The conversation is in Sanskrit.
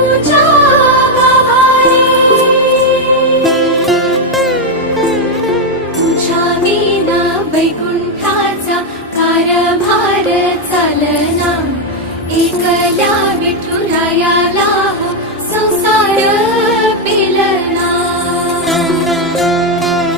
पुछा पुछा मीना वैकुण्ठा चलना एकदा विठुराया